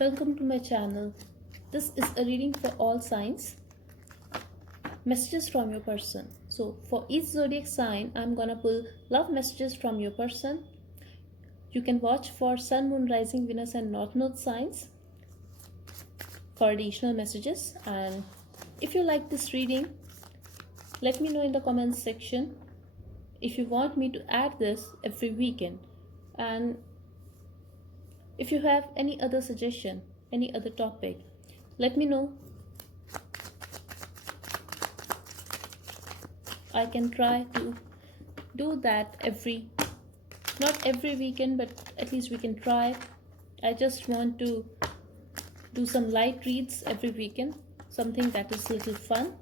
Welcome to my channel. This is a reading for all signs. Messages from your person. So, for each zodiac sign, I'm gonna pull love messages from your person. You can watch for Sun, Moon, Rising, Venus, and North Node signs for additional messages. And if you like this reading, let me know in the comments section if you want me to add this every weekend. And if you have any other suggestion, any other topic, let me know. I can try to do that not every weekend, but at least we can try. I just want to do some light reads every weekend, something that is a little fun.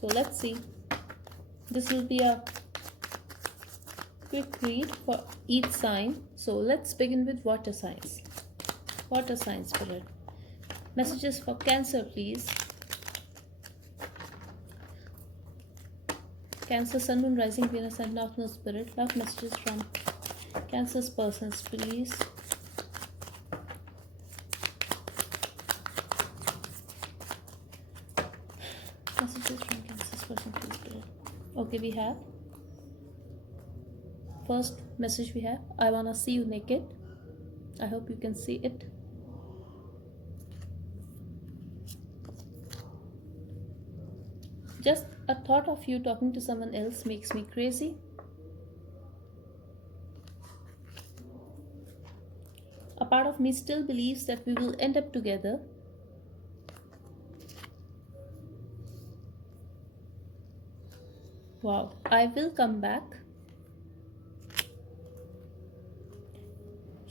So let's see. This will be a quick read for each sign. So let's begin with water signs. Water sign spirit. Messages for Cancer, please. Cancer, Sun, Moon, Rising, Venus, and North Node spirit. Love messages from Cancer's persons, please. Messages from Cancer's person, please, spirit. Okay, we have first message. We have, I wanna see you naked. I hope you can see it. Just a thought of you talking to someone else makes me crazy. A part of me still believes that we will end up together. Wow, I will come back.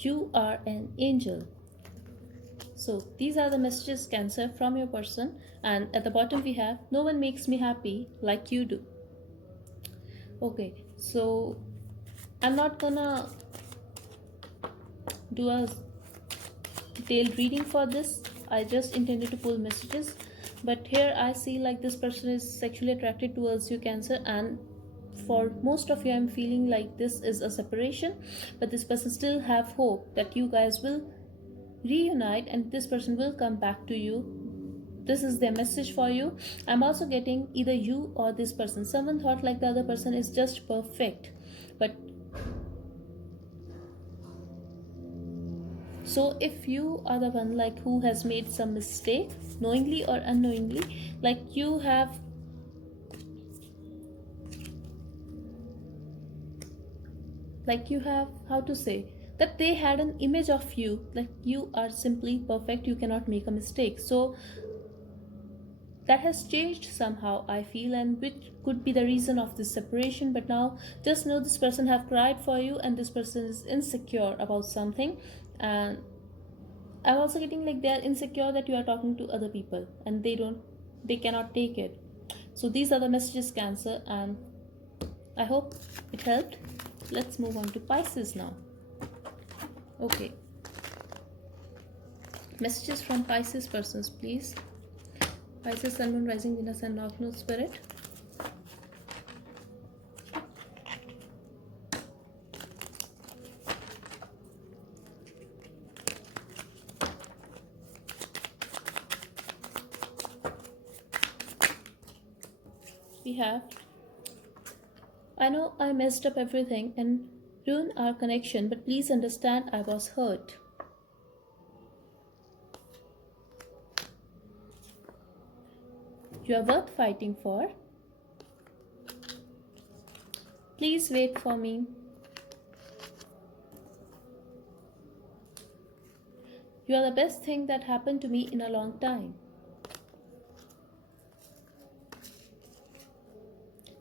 You are an angel. So these are the messages, Cancer, from your person. And at the bottom we have, no one makes me happy like you do. Okay, so I'm not gonna do a detailed reading for this. I just intended to pull messages. But here I see like this person is sexually attracted towards you, Cancer, and for most of you I'm feeling like this is a separation, but this person still have hope that you guys will reunite and this person will come back to you. This is their message for you. I'm also getting either you or this person. Someone thought like the other person is just perfect, but so if you are the one like who has made some mistake, knowingly or unknowingly, like you have how to say that they had an image of you like you are simply perfect, you cannot make a mistake. So that has changed somehow, I feel, and which could be the reason of this separation. But now just know this person have cried for you and this person is insecure about something. And I'm also getting like they are insecure that you are talking to other people and they cannot take it. So these are the messages, Cancer, and I hope it helped. Let's move on to Pisces now. Okay, messages from Pisces persons, please. Pisces, Sun, Moon, Rising, Venus, and North Node spirit. We have, I know I messed up everything and ruined our connection, but please understand I was hurt. You are worth fighting for. Please wait for me. You are the best thing that happened to me in a long time.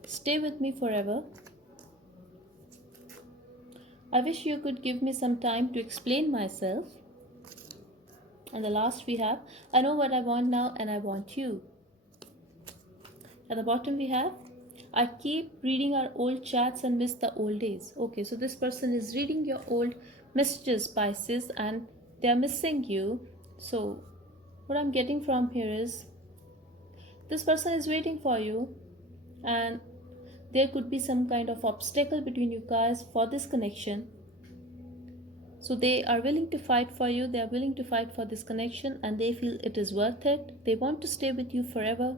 Stay with me forever. I wish you could give me some time to explain myself. And the last we have, I know what I want now and I want you. At the bottom we have, I keep reading our old chats and miss the old days. Okay, so this person is reading your old messages, Pisces, and they are missing you. So what I'm getting from here is this person is waiting for you and there could be some kind of obstacle between you guys for this connection. So they are willing to fight for you, they are willing to fight for this connection, and they feel it is worth it. They want to stay with you forever.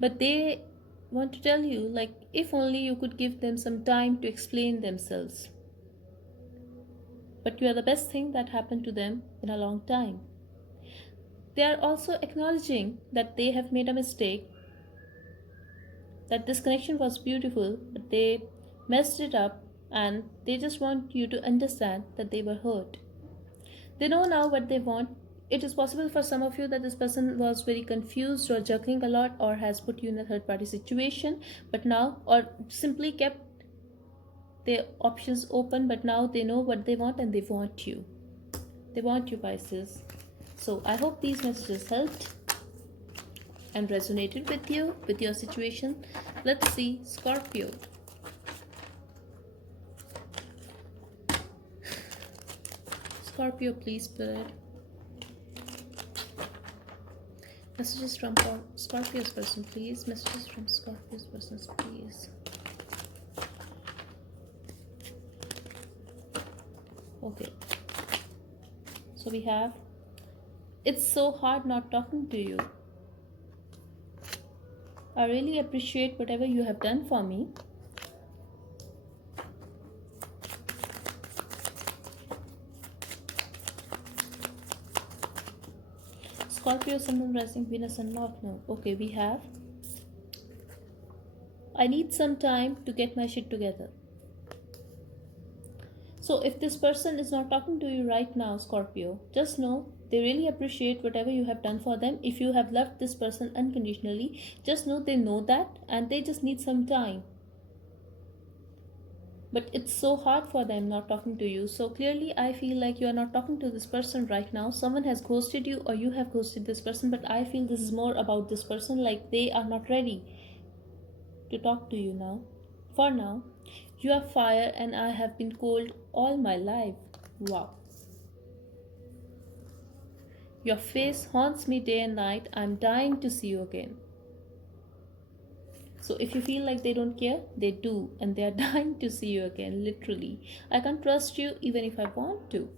But they want to tell you, like, if only you could give them some time to explain themselves. But you are the best thing that happened to them in a long time. They are also acknowledging that they have made a mistake, that this connection was beautiful, but they messed it up, and they just want you to understand that they were hurt. They know now what they want. It is possible for some of you that this person was very confused or juggling a lot or has put you in a third party situation, but now, or simply kept their options open, but now they know what they want and they want you. They want you, Pisces. So I hope these messages helped and resonated with you, with your situation. Let's see Scorpio. Scorpio, please, Spirit. Messages from Scorpio's person, please. Messages from Scorpio's person, please. Okay. So we have, it's so hard not talking to you. I really appreciate whatever you have done for me. Scorpio, Sun, Moon, Rising, Venus and North Node. Okay, we have, I need some time to get my shit together. So if this person is not talking to you right now, Scorpio, just know they really appreciate whatever you have done for them. If you have loved this person unconditionally, just know they know that and they just need some time. But it's so hard for them not talking to you. So clearly I feel like you are not talking to this person right now. Someone has ghosted you or you have ghosted this person, but I feel this is more about this person, like they are not ready to talk to you now. For now, you are fire and I have been cold all my life. Wow. Your face haunts me day and night. I'm dying to see you again. So if you feel like they don't care, they do, and they are dying to see you again, literally. I can't trust you even if I want to.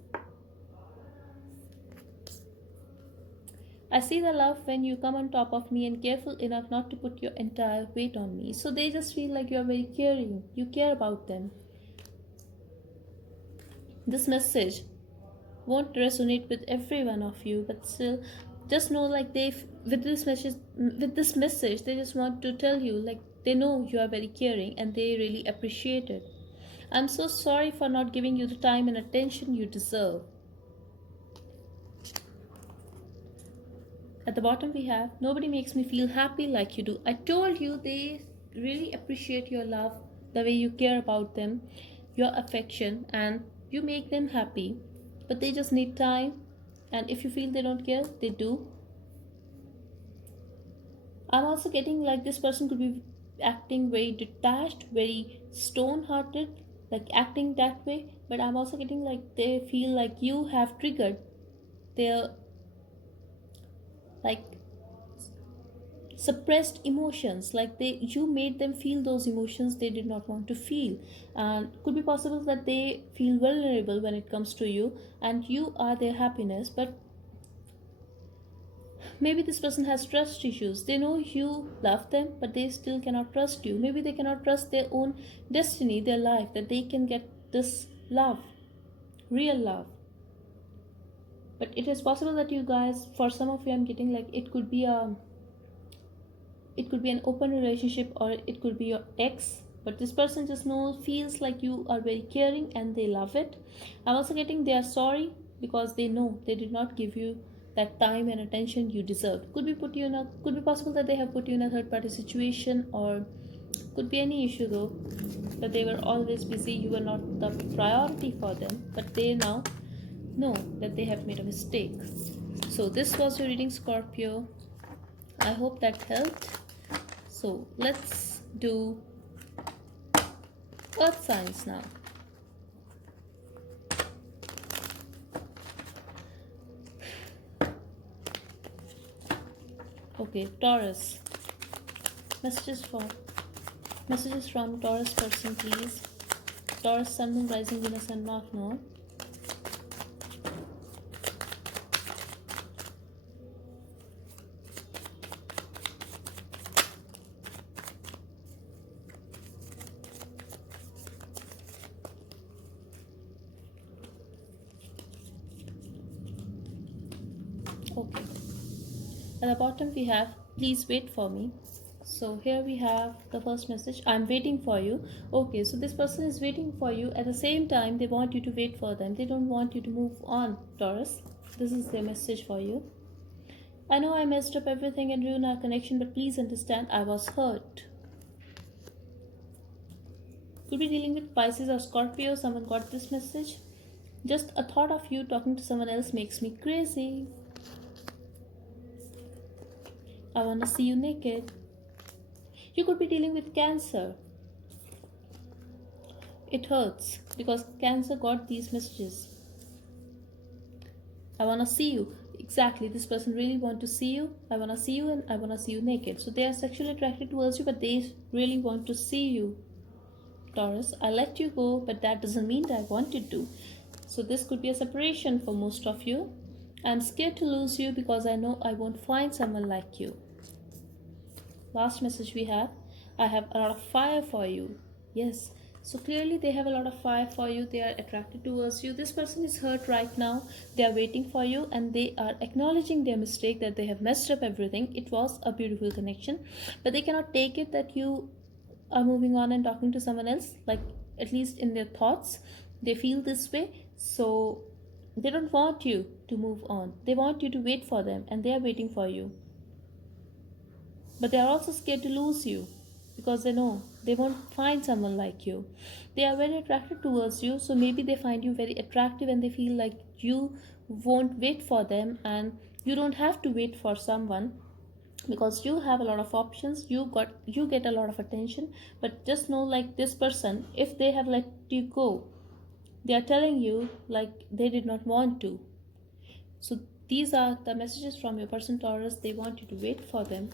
I see the love when you come on top of me and careful enough not to put your entire weight on me. So they just feel like you are very caring. You care about them. This message won't resonate with every one of you, but still, just know, like, with this message they just want to tell you, like, they know you are very caring and they really appreciate it. I'm so sorry for not giving you the time and attention you deserve. At the bottom we have, nobody makes me feel happy like you do. I told you they really appreciate your love, the way you care about them, your affection, and you make them happy, but they just need time. And if you feel they don't care, they do. I'm also getting like this person could be acting very detached, very stone-hearted, like acting that way. But I'm also getting like they feel like you have triggered their like suppressed emotions, like you made them feel those emotions they did not want to feel. And could be possible that they feel vulnerable when it comes to you and you are their happiness, but maybe this person has trust issues. They know you love them, but they still cannot trust you. Maybe they cannot trust their own destiny, their life, that they can get this love, real love. But it is possible that you guys, for some of you, I'm getting like it could be an open relationship or it could be your ex, but this person just feels like you are very caring and they love it. I'm also getting they are sorry because they know they did not give you that time and attention you deserved. Could be possible that they have put you in a third party situation, or could be any issue though, that they were always busy, you were not the priority for them, but they now know that they have made a mistake. So this was your reading, Scorpio. I hope that helped. So let's do earth signs now. Okay, Taurus. Messages from Taurus person, please. Taurus, Sun, Moon, Rising, Venus and North Node. Okay. At the bottom we have please wait for me. So here we have the first message, I'm waiting for you. Okay, so this person is waiting for you. At the same time, they want you to wait for them. They don't want you to move on, Taurus. This is their message for you. I know I messed up everything and ruined our connection, but please understand I was hurt. Could be dealing with Pisces or Scorpio. Someone got this message. Just a thought of you talking to someone else makes me crazy. I wanna see you naked. You could be dealing with Cancer. It hurts because Cancer got these messages. I wanna see you. Exactly, this person really want to see you. I wanna see you and I wanna see you naked. So they are sexually attracted towards you, but they really want to see you. Taurus, I let you go, but that doesn't mean that I wanted to. So this could be a separation for most of you. I'm scared to lose you because I know I won't find someone like you. Last message we have, I have a lot of fire for you. Yes, so clearly they have a lot of fire for you. They are attracted towards you. This person is hurt right now. They are waiting for you and they are acknowledging their mistake, that they have messed up everything. It was a beautiful connection, but they cannot take it that you are moving on and talking to someone else. Like, at least in their thoughts, they feel this way. So they don't want you to move on. They want you to wait for them and they are waiting for you. But they are also scared to lose you because they know they won't find someone like you. They are very attracted towards you, so maybe they find you very attractive and they feel like you won't wait for them and you don't have to wait for someone because you have a lot of options. You get a lot of attention. But just know, like, this person, if they have let you go, they are telling you like they did not want to. So these are the messages from your person, Taurus. They want you to wait for them.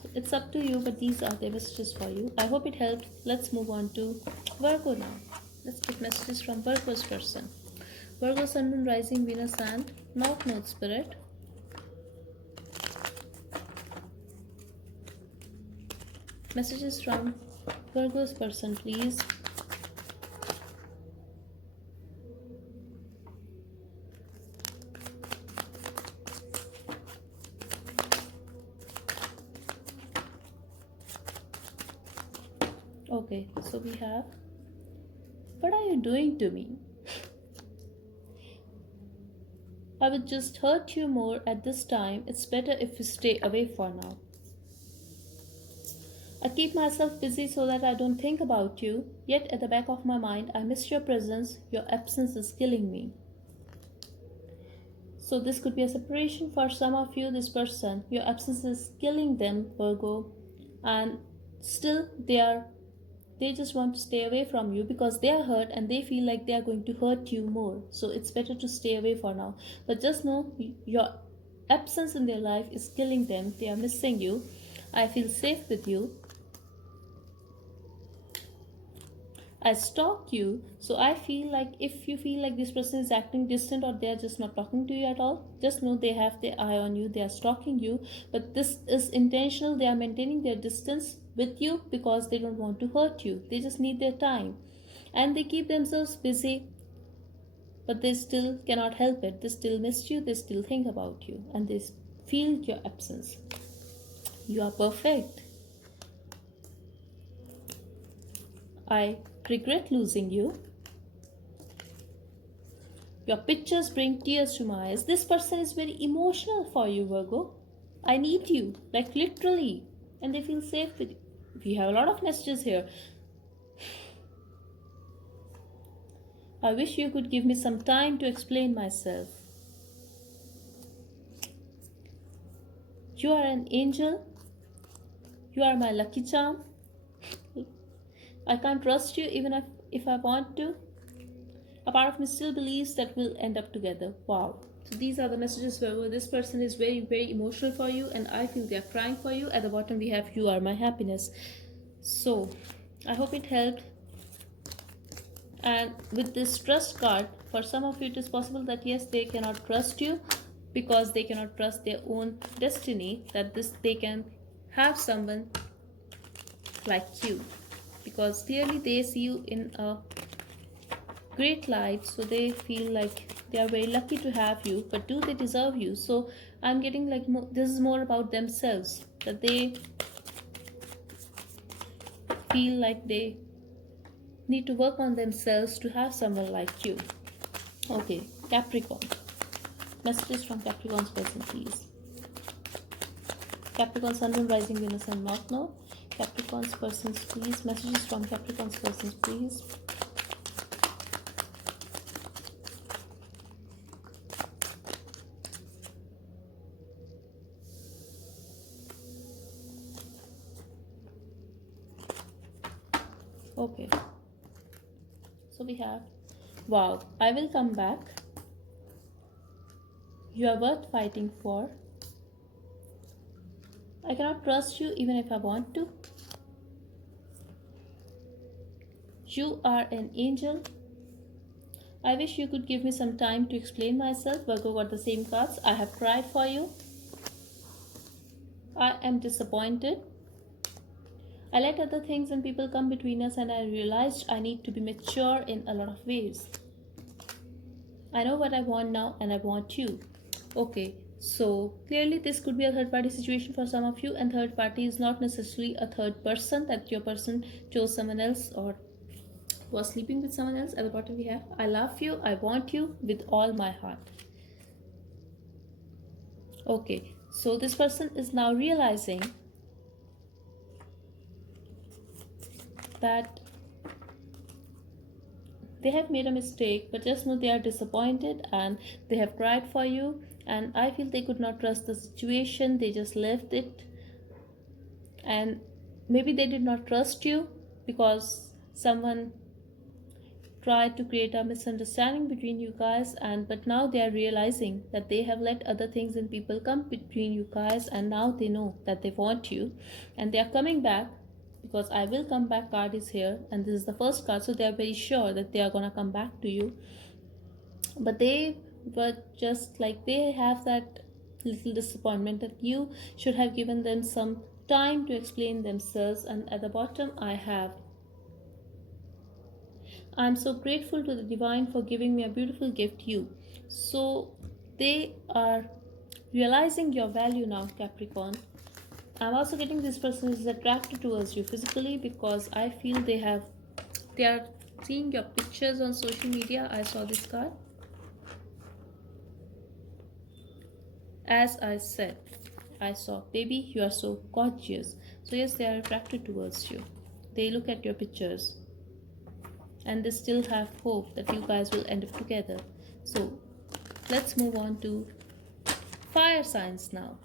So it's up to you, but these are the messages for you. I hope it helped. Let's move on to Virgo now. Let's get messages from Virgo's person. Virgo, Sun, Moon, Rising, Venus, and North Node Spirit. Messages from Virgo's person, please. Okay, so we have, what are you doing to me? I would just hurt you more at this time. It's better if you stay away for now. I keep myself busy so that I don't think about you, yet at the back of my mind, I miss your presence. Your absence is killing me. So this could be a separation for some of you, this person. Your absence is killing them, Virgo, and still they just want to stay away from you because they are hurt and they feel like they are going to hurt you more. So it's better to stay away for now. But just know your absence in their life is killing them. They are missing you. I feel safe with you. I stalk you. So I feel like if you feel like this person is acting distant or they are just not talking to you at all, just know they have their eye on you. They are stalking you. But this is intentional. They are maintaining their distance with you because they don't want to hurt you. They just need their time. And they keep themselves busy. But they still cannot help it. They still miss you. They still think about you. And they feel your absence. You are perfect. I regret losing you. Your pictures bring tears to my eyes. This person is very emotional for you, Virgo. I need you, like literally. And they feel safe with you. We have a lot of messages here. I wish you could give me some time to explain myself. You are an angel. You are my lucky charm. I can't trust you even if I want to. A part of me still believes that we'll end up together. Wow. So these are the messages where this person is very, very emotional for you and I feel they are crying for you. At the bottom we have, you are my happiness. So I hope it helped. And with this trust card, for some of you it is possible that yes, they cannot trust you because they cannot trust their own destiny, that they can have someone like you, because clearly they see you in a great light. So they feel like they are very lucky to have you, but do they deserve you? So I'm getting like this is more about themselves, that they feel like they need to work on themselves to have someone like you. Okay, Capricorn. Messages from Capricorn's person, please. Capricorn, Sun, Moon, Rising, Venus, and North Node. Capricorn's persons, please. Messages from Capricorn's persons, please. Okay. So we have, wow, I will come back. You are worth fighting for. I cannot trust you even if I want to. You are an angel. I wish you could give me some time to explain myself. Virgo got the same cards. I have cried for you. I am disappointed. I let other things and people come between us, and I realized I need to be mature in a lot of ways. I know what I want now, and I want you. Okay, so clearly this could be a third party situation for some of you, and third party is not necessarily a third person, that your person chose someone else or was sleeping with someone else. At the bottom we have, I love you, I want you with all my heart. Okay, so this person is now realizing that they have made a mistake, but just know they are disappointed and they have cried for you, and I feel they could not trust the situation. They just left it, and maybe they did not trust you because someone tried to create a misunderstanding between you guys, and but now they are realizing that they have let other things and people come between you guys, and now they know that they want you and they are coming back, because I will come back card is here and this is the first card, so they are very sure that they are gonna come back to you. But they were just like, they have that little disappointment that you should have given them some time to explain themselves. And at the bottom I have, I'm so grateful to the divine for giving me a beautiful gift, you. So they are realizing your value now, Capricorn. I'm also getting this person is attracted towards you physically, because I feel they are seeing your pictures on social media. I saw this card. As I said, I saw, baby, you are so gorgeous. So yes, they are attracted towards you. They look at your pictures and they still have hope that you guys will end up together. So let's move on to fire signs now.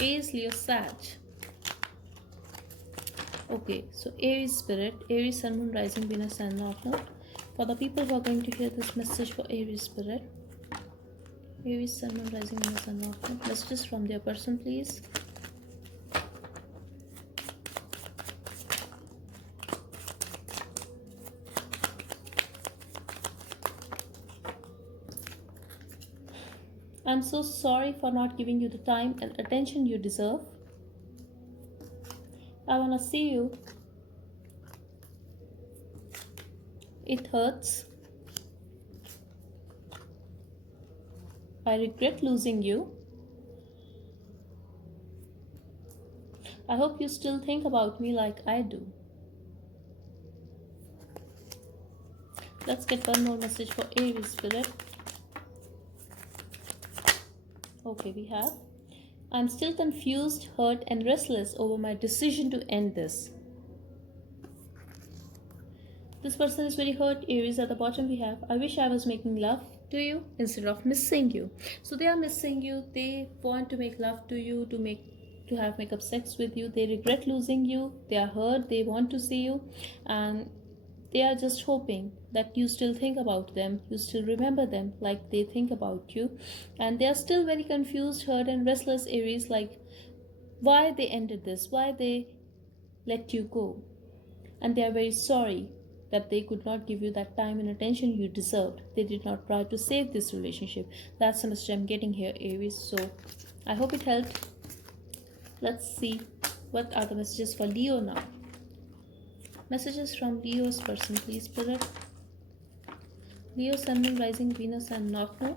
Aries, Leo, Sag. Okay, so Aries spirit, Aries, Sun, Moon, Rising, Venus, and North Node. For the people who are going to hear this message for Aries spirit, Aries, Sun, Moon, Rising, Venus, and North Node. Messages from their person, please. I'm so sorry for not giving you the time and attention you deserve. I want to see you. It hurts. I regret losing you. I hope you still think about me like I do. Let's get one more message for Aries spirit. Okay, we have, I'm still confused, hurt, and restless over my decision to end this. This person is very hurt. Aries, at the bottom we have, I wish I was making love to you instead of missing you. So they are missing you. They want to make love to you, to have makeup sex with you. They regret losing you. They are hurt. They want to see you, and they are just hoping that you still think about them, you still remember them like they think about you. And they are still very confused, hurt, and restless, Aries, like why they ended this, why they let you go. And they are very sorry that they could not give you that time and attention you deserved. They did not try to save this relationship. That's the message I'm getting here, Aries. So I hope it helped. Let's see what are the messages for Leo now. Messages from Leo's person, please, Spirit. Leo, Sun, Moon, Rising, Venus, and North Node.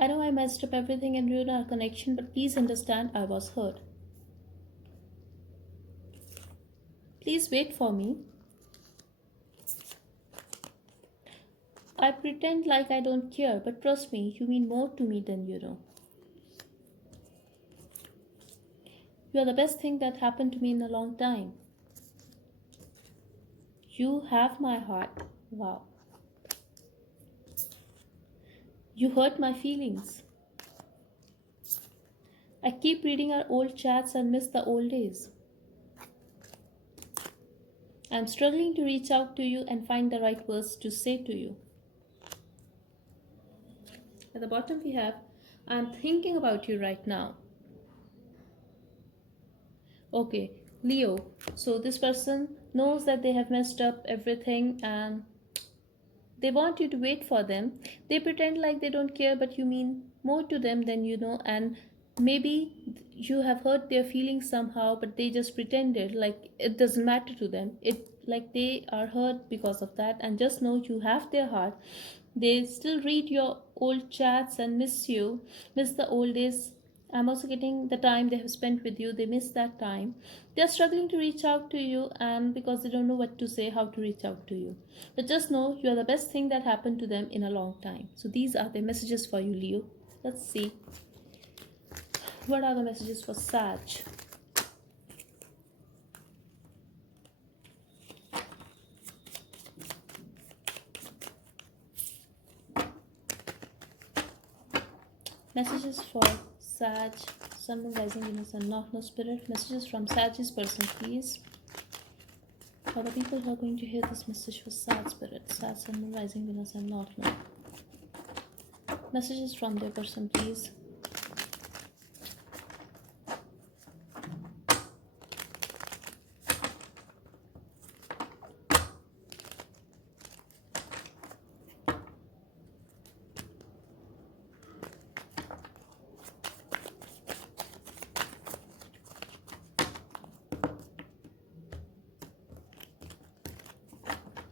I know I messed up everything and ruined our connection, but please understand I was hurt. Please wait for me. I pretend like I don't care, but trust me, you mean more to me than you know. You are the best thing that happened to me in a long time. You have my heart. Wow. You hurt my feelings. I keep reading our old chats and miss the old days. I'm struggling to reach out to you and find the right words to say to you. At the bottom, we have I'm thinking about you right now. Okay, Leo. So, this person knows that they have messed up everything and they want you to wait for them. They pretend like they don't care, but you mean more to them than you know, and maybe you have hurt their feelings somehow, but they just pretended like it doesn't matter to them. It like they are hurt because of that, and just know you have their heart. They still read your old chats and miss you, miss the old days. I'm also getting the time they have spent with you. They miss that time. They're struggling to reach out to you, and because they don't know what to say, how to reach out to you. But just know you are the best thing that happened to them in a long time. So these are the messages for you, Leo. Let's see. What are the messages for Sag? Messages for Sag, Sun, Moon, Rising, Venus, and North Node Spirit. Messages from Sag's person, please. For the people who are going to hear this message for Sag Spirit, Sag, Sun, Moon, Rising, Venus, and North Node. Messages from their person, please.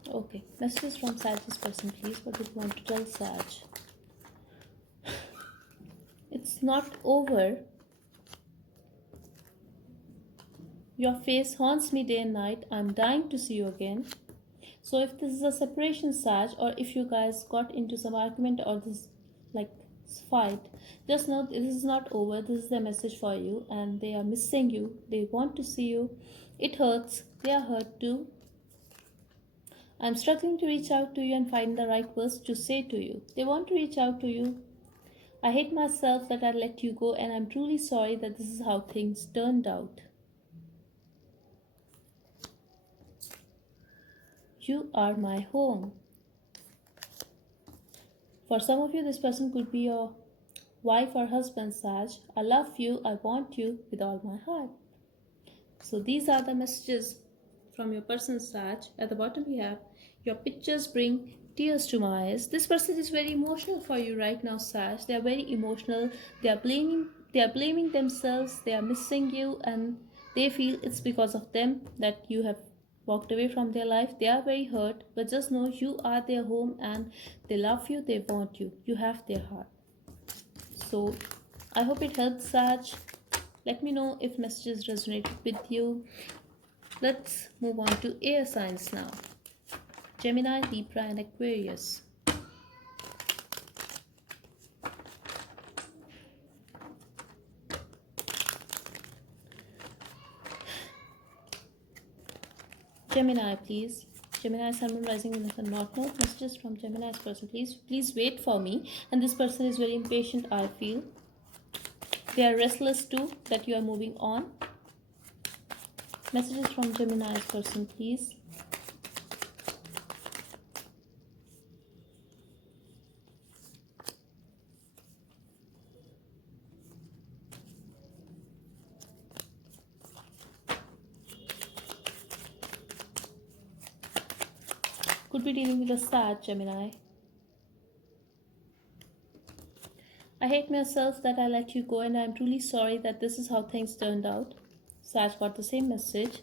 Okay, messages from Sag's person, please. What do you want to tell Sag? It's not over. Your face haunts me day and night. I'm dying to see you again. So if this is a separation, Sag, or if you guys got into some argument or this like fight, just know this is not over. This is the message for you, and they are missing you. They want to see you. It hurts. They are hurt too. I'm struggling to reach out to you and find the right words to say to you. They want to reach out to you. I hate myself that I let you go, and I'm truly sorry that this is how things turned out. You are my home. For some of you, this person could be your wife or husband, Sag. I love you. I want you with all my heart. So these are the messages from your person, Sag. At the bottom, we have your pictures bring tears to my eyes. This person is very emotional for you right now, Sag. They are very emotional. They are blaming themselves. They are missing you, and they feel it's because of them that you have walked away from their life. They are very hurt, but just know you are their home and they love you, they want you. You have their heart. So I hope it helps, Sag. Let me know if messages resonated with you. Let's move on to air signs now. Gemini, Libra, and Aquarius. Gemini, please. Gemini, Sun, Moon, Rising, Venus, and North Node. Messages from Gemini's person, please. Please wait for me. And this person is very impatient, I feel. They are restless too that you are moving on. Messages from Gemini's person, please. Could be dealing with a sad Gemini. I hate myself that I let you go, and I'm truly sorry that this is how things turned out. Sag got the same message.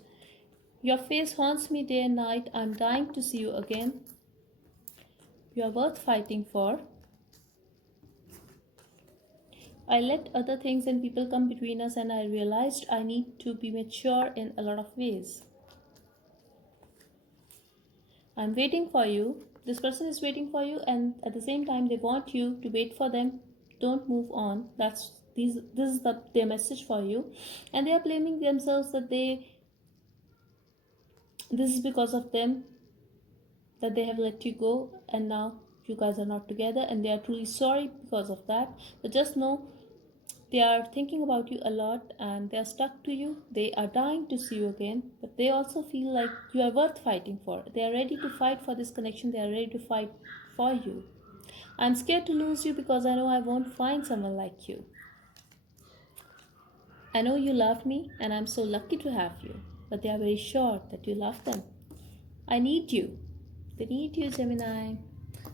Your face haunts me day and night. I'm dying to see you again. You are worth fighting for. I let other things and people come between us, and I realized I need to be mature in a lot of ways. I'm waiting for you. This person is waiting for you, and at the same time, they want you to wait for them. Don't move on. This is their message for you, and they are blaming themselves that this is because of them that they have let you go, and now you guys are not together, and they are truly sorry because of that. But just know they are thinking about you a lot, and they are stuck to you. They are dying to see you again, but they also feel like you are worth fighting for. They are ready to fight for this connection, they are ready to fight for you. I'm scared to lose you because I know I won't find someone like you. I know you love me, and I'm so lucky to have you, but they are very sure that you love them. I need you. They need you, Gemini.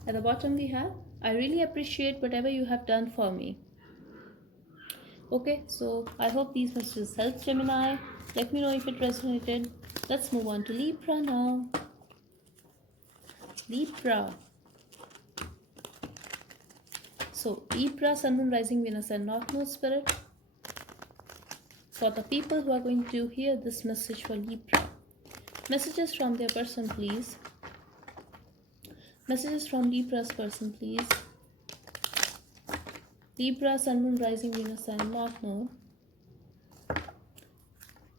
At the bottom, we have I really appreciate whatever you have done for me. Okay, so I hope these messages helped, Gemini. Let me know if it resonated. Let's move on to Libra now. Libra. So, Libra, Sun, Moon, Rising, Venus, and North Node Spirit. For the people who are going to hear this message for Libra, messages from their person, please. Messages from Libra's person, please. Libra, Sun, Moon, Rising, Venus, and North Node.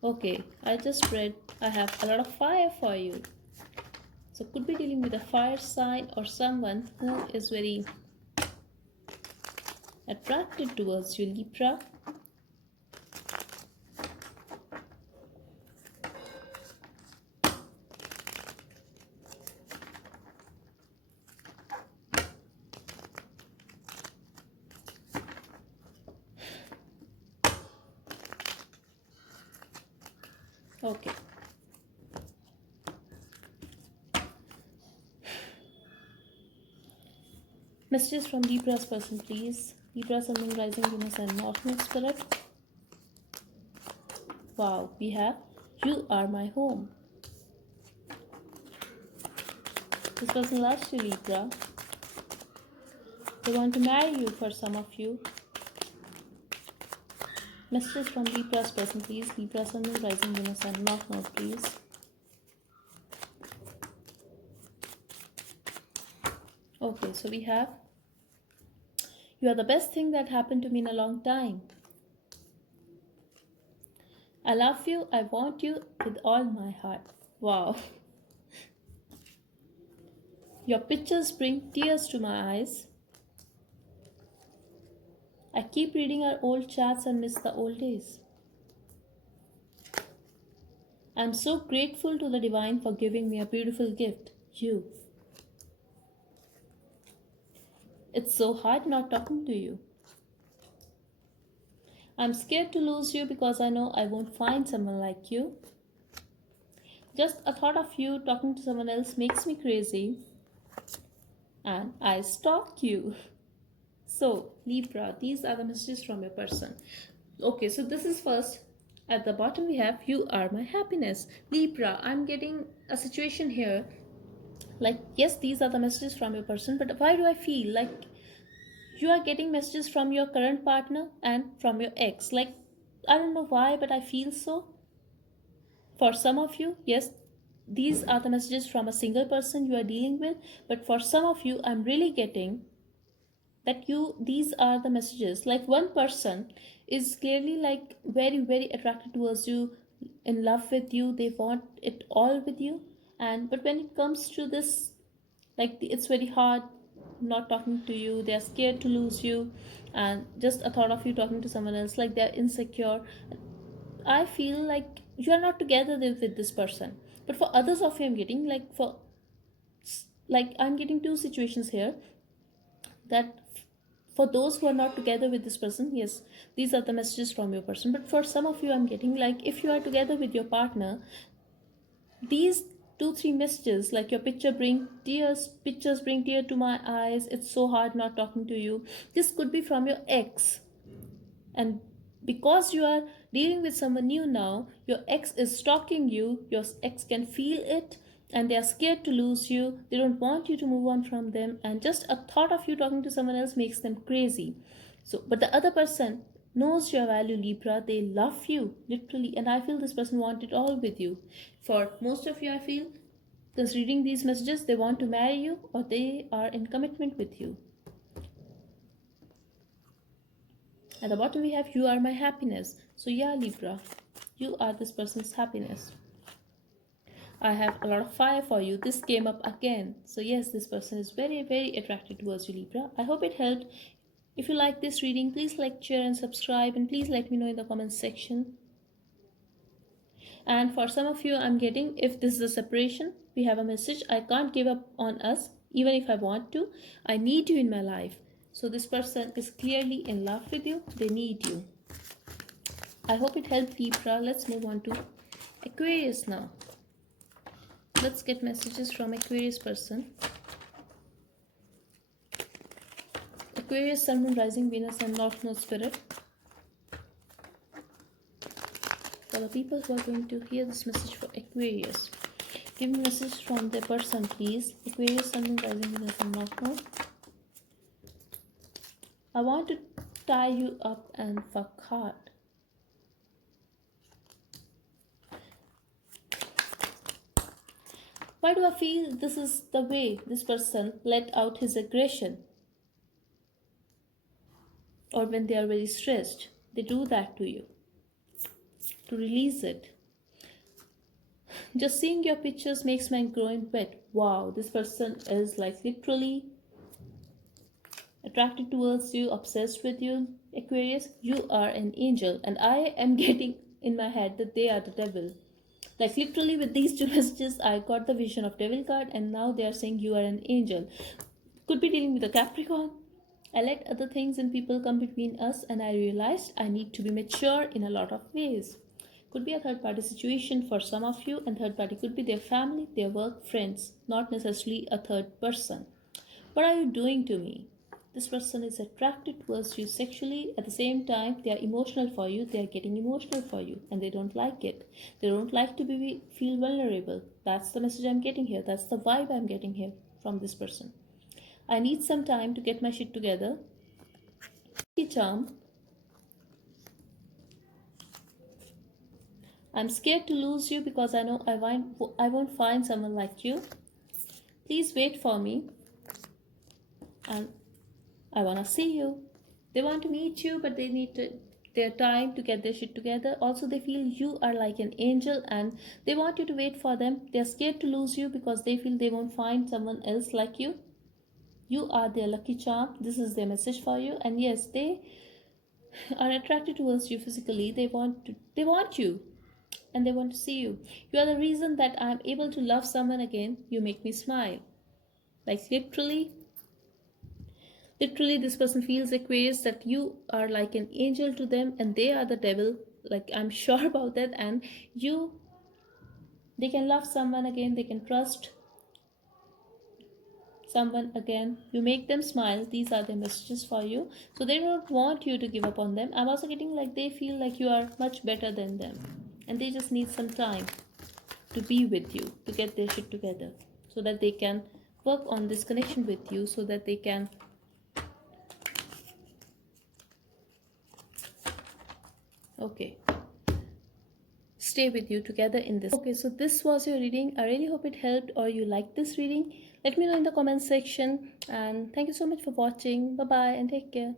Okay, I just read I have a lot of fire for you. So could be dealing with a fire sign or someone who is very attracted towards you, Libra. Okay. Messages from Libra's person, please. Libra, Sun, Moon, Rising, Venus, and North Node Spirit. Wow, we have You Are My Home. This person loves you, Libra. They want to marry you for some of you. Messages from Libra's person, please. Libra, Sun, Moon, Rising, Venus, and North Node, please. Okay, so we have You are the best thing that happened to me in a long time. I love you. I want you with all my heart. Wow. Your pictures bring tears to my eyes. I keep reading our old chats and miss the old days. I'm so grateful to the divine for giving me a beautiful gift, you. It's so hard not talking to you. I'm scared to lose you because I know I won't find someone like you. Just a thought of you talking to someone else makes me crazy. And I stalk you. So, Libra, these are the messages from your person. Okay, so this is first. At the bottom, we have You Are My Happiness. Libra, I'm getting a situation here. Like, yes, these are the messages from your person, but why do I feel like you are getting messages from your current partner and from your ex? Like, I don't know why, but I feel so. For some of you, yes, these are the messages from a single person you are dealing with, but for some of you, I'm really getting that these are the messages. Like, one person is clearly like very attracted towards you, in love with you, they want it all with you, and but when it comes to this, like, it's very hard not talking to you. They are scared to lose you, and just a thought of you talking to someone else, like, they're insecure. I feel like you are not together with this person. But for others of you, I'm getting like I'm getting two situations here, that for those who are not together with this person, yes, these are the messages from your person. But for some of you, I'm getting like, if you are together with your partner, these 2-3 messages, like, your pictures bring tear to my eyes, it's so hard not talking to you, this could be from your ex. And because you are dealing with someone new now, your ex is stalking you, your ex can feel it, and they are scared to lose you, they don't want you to move on from them, and just a thought of you talking to someone else makes them crazy. So, but the other person knows your value, Libra. They love you, literally. And I feel this person wants it all with you. For most of you, I feel, because reading these messages, they want to marry you or they are in commitment with you. At the bottom, we have, you are my happiness. So, yeah, Libra, you are this person's happiness. I have a lot of fire for you. This came up again. So, yes, this person is very, very attracted towards you, Libra. I hope it helped. If you like this reading, please like, share, and subscribe. And please let me know in the comments section. And for some of you, I'm getting, if this is a separation, we have a message, I can't give up on us, even if I want to. I need you in my life. So this person is clearly in love with you. They need you. I hope it helped, Libra. Let's move on to Aquarius now. Let's get messages from Aquarius person. Aquarius, Sun, Moon, Rising, Venus, and North Node Spirit. For the people who are going to hear this message for Aquarius, give me a message from the person, please. Aquarius, Sun, Moon, Rising, Venus, and North Node. I want to tie you up and fuck hard. Why do I feel this is the way this person let out his aggression? Or when they are very stressed, they do that to you, to release it. Just seeing your pictures makes my groin wet. Wow, this person is like literally attracted towards you, obsessed with you, Aquarius. You are an angel, and I am getting in my head that they are the devil. Like literally with these two messages, I got the vision of devil card, and now they are saying you are an angel. Could be dealing with a Capricorn. I let other things and people come between us, and I realized I need to be mature in a lot of ways. Could be a third party situation for some of you, and third party could be their family, their work, friends, not necessarily a third person. What are you doing to me? This person is attracted towards you sexually. At the same time, they are emotional for you. They are getting emotional for you, and they don't like it. They don't like to feel vulnerable. That's the message I'm getting here. That's the vibe I'm getting here from this person. I need some time to get my shit together. Charm. I'm scared to lose you because I know I won't find someone like you. Please wait for me. And I want to see you. They want to meet you, but they need their time to get their shit together. Also, they feel you are like an angel and they want you to wait for them. They're scared to lose you because they feel they won't find someone else like you. You are their lucky charm. This is their message for you. And yes, they are attracted towards you physically. They want you and they want to see you. You are the reason that I'm able to love someone again. You make me smile. Like literally, this person feels, Aquarius, that you are like an angel to them and they are the devil. Like I'm sure about that. And they can love someone again. They can trust someone again. You make them smile. These are the messages for you. So they don't want you to give up on them. I'm also getting like they feel like you are much better than them and they just need some time to be with you, to get their shit together, so that they can work on this connection with you, so that they can stay with you together in this. Okay, so this was your reading. I really hope it helped or you liked this reading. Let me know in the comment section, and thank you so much for watching. Bye bye and take care.